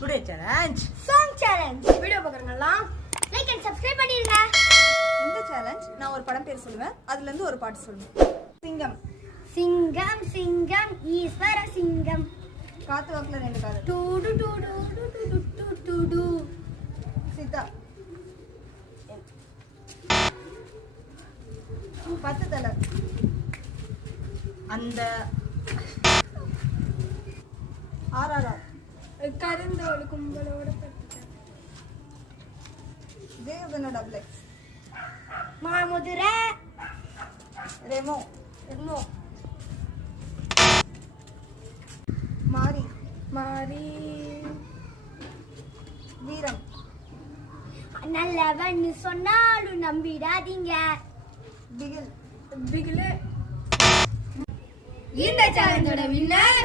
Today challenge song challenge. Video பார்க்கறவங்கலாம் like and subscribe பண்ணிருங்க. இந்த சேலஞ்ச் நான் ஒரு படம் பேர் சொல்லுவேன், அதுல இருந்து ஒரு பாட்டு சொல்லுவேன். சிங்கம். சிங்கம் சிங்கம் ஈஸ்வர சிங்கம். காத்து வாக்குல ரெண்டு காது. டூடு டூடு டூடு டூடு. சீதா. 10 தலை. அந்த ஆர்ஆர்ஆர். கருந்தோடு கும்பலோட பட்டு. ஜெயவர்தன டபுள் எக்ஸ். மாமுதுரை. ரெமோ. ரெமோ. மாரி. மாரி. வீரம். நல்லவன் சொன்னாலும் நம்பிடாதீங்க. பிகில். பிகில். இந்த சேலஞ்சோட வின்னர்